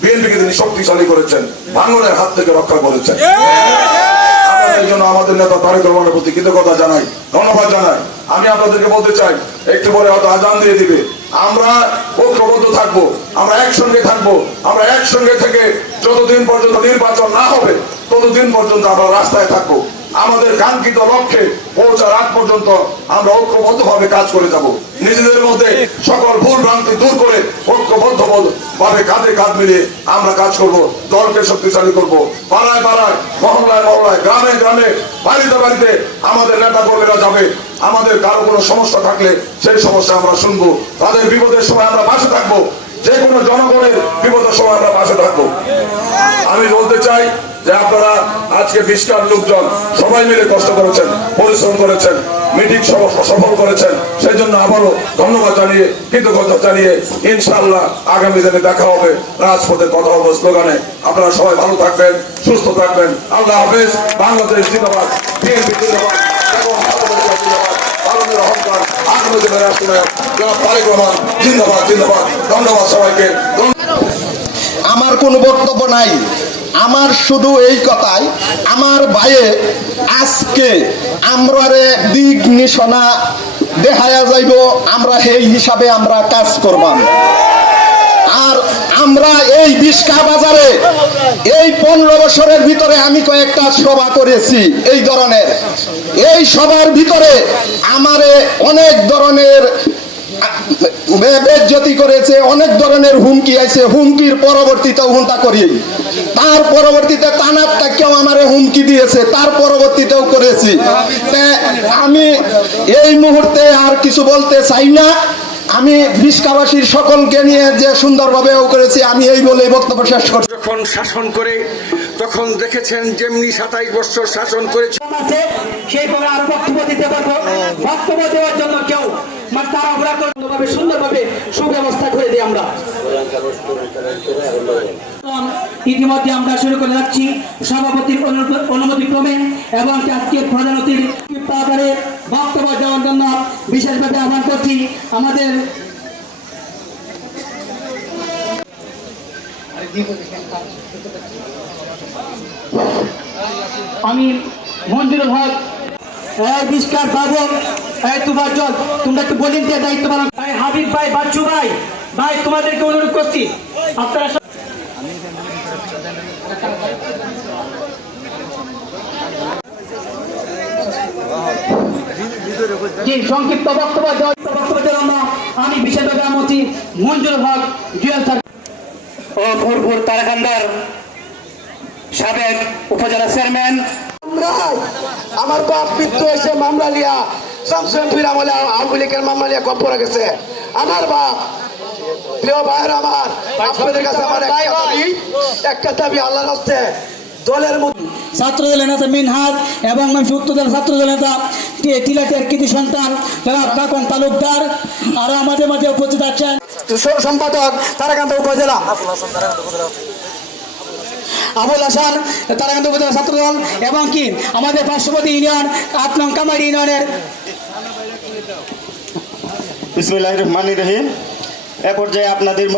বিএনপিকে তিনি শক্তিশালী করেছেন ভাঙনের হাত থেকে রক্ষা করেছেন। আপনাদের জন্য আমাদের নেতা তারেক রহমানের প্রতি কৃতজ্ঞতা জানাই ধন্যবাদ জানাই। আমি আপনাদেরকে বলতে চাই একটু পরে হয়তো আজান দিয়ে দিবে। আমরা ঐক্যবদ্ধ থাকব আমরা একসঙ্গে থাকব আমরা একসঙ্গে থেকে যতদিন পর্যন্ত নির্বাচন না হবে ততদিন পর্যন্ত আমরা রাস্তায় থাকব। আমাদের কাঙ্ক্ষিত লক্ষ্যে পৌঁছার আগ পর্যন্ত আমরা ঐক্যবদ্ধ ভাবে কাজ করে যাব। নিজেদের মধ্যে সকল ভুল ভ্রান্তি দূর করে ভাবে কাঁধে কাঁধ মিলে আমরা কাজ করব, দলকে শক্তিশালী করব। পাড়ায় পাড়ায়, মহল্লায় মহল্লায়, গ্রামে গ্রামে, বাড়িতে বাড়িতে আমাদের নেতা কর্মীরা যাবে। আমাদের কারও কোনো সমস্যা থাকলে সেই সমস্যা আমরা শুনব। তাদের বিপদের সময় আমরা পাশে থাকব। যে কোনো জনগণের বিপদের সময় আমরা পাশে থাকব। আমি বলতে চাই যে আপনারা আজকে বিশকার লোকজন সবাই মিলে কষ্ট করেছেন, পরিশ্রম করেছেন মিটিং সফল করেছেন। সেই জন্য আবারও ধন্যবাদ জানিয়ে, কৃতজ্ঞতা জানিয়ে ইনশাআল্লাহ আগামী দিনে দেখা হবে, রাজপথে কথা হবে স্লোগানে। আপনারা সবাই ভালো থাকবেন, সুস্থ থাকবেন। আল্লাহ হাফেজ। বাংলাদেশ জিন্দাবাদ, বিএনপি জিন্দাবাদ আমার কোনো বক্তব্য নাই। আমার শুধু এই কথাই, আমার ভাইয়ে আজকে আমরা দিক নিশনা দেখায়া যাইব, আমরা সেই হিসাবে আমরা কাজ করবাম। আর আমরা এই বিষ্কা বাজারে এই পনেরো বছরের ভিতরে আমি কয়েকটা সভা করেছি এই ধরনের। এই সভার ভিতরে আমারে অনেক ধরনের বেজ্জতি করেছে অনেক ধরনের হুমকি আছে হুমকির পরবর্তীতে হুমটা করি তার পরবর্তীতে তানারটা কেউ আমার হুমকি দিয়েছে তার পরবর্তীতেও করেছি। আমি এই মুহূর্তে আর কিছু বলতে চাই না। আমি বিষ্কাবাসীর সকলকে নিয়ে যে সুন্দরভাবে ও করেছি আমি এই বলে বক্তব্য শেষ করছি। যখন শাসন করে তখন দেখেছেন যেমনি সাতাইশ বছর শাসন করেছে। সেই পরে আরও বক্তব্য দিতে পারব বক্তব্য দেওয়ার জন্য কেউ তারা সুন্দরভাবে সুব্যবস্থা করে দিই আমরা। ইতিমধ্যে আমরা শুরু করে যাচ্ছি সভাপতির অনুমতি ক্রমে এবং আজকে প্রধান আকারে বক্তব্য দেওয়ার জন্য বিশেষভাবে আহ্বান করছি আমাদের আমি মঞ্জুর হক এই বিষ্কার বাবু এই তোমার জল তোমরা একটু বলিন দিয়ে দায়িত্ব পালন। এই হাবিব ভাই বাচ্চু ভাই ভাই তোমাদেরকে অনুরোধ করছি আপনারা সংক্ষিপ্ত বক্তব্য আমি বিশেষভাবে আমতি মঞ্জুর হক জুয়েল স্যার। ও ভোরভোর তারাকান্দার সাবেক উপজেলা চেয়ারম্যান। আমরাই আমার বাপ মৃত্যু হয়েছে মামলা লিয়া শামসুল ফির আমলে আওয়ামী লীগের মামলা লিয়া কম পড়ে গেছে। আমার বাপ প্রিয় ভাইয়ের আমার আপনাদের কাছে আমার একটা দাবি আল্লাহর হস্তে দলের মধ্যে ছাত্র দলের নেতা মিনহাজ এবং উত্তর দলের ছাত্র দলের নেতা কৃতি সন্তান কাকন তালুকদার আরও আমাদের মাঝে উপস্থিত আছেন। সম্পাদক তারাকান্ত উপজেলা। আবুল হাসান তারাকান্ত উপজেলা ছাত্র দল এবং কি? আমাদের পার্শ্ববর্তী ইউনিয়ন আট নং কামারি ইউনিয়নের বিসমুল্লাহ রহমান রহিম। এ পর্যায়ে আপনাদের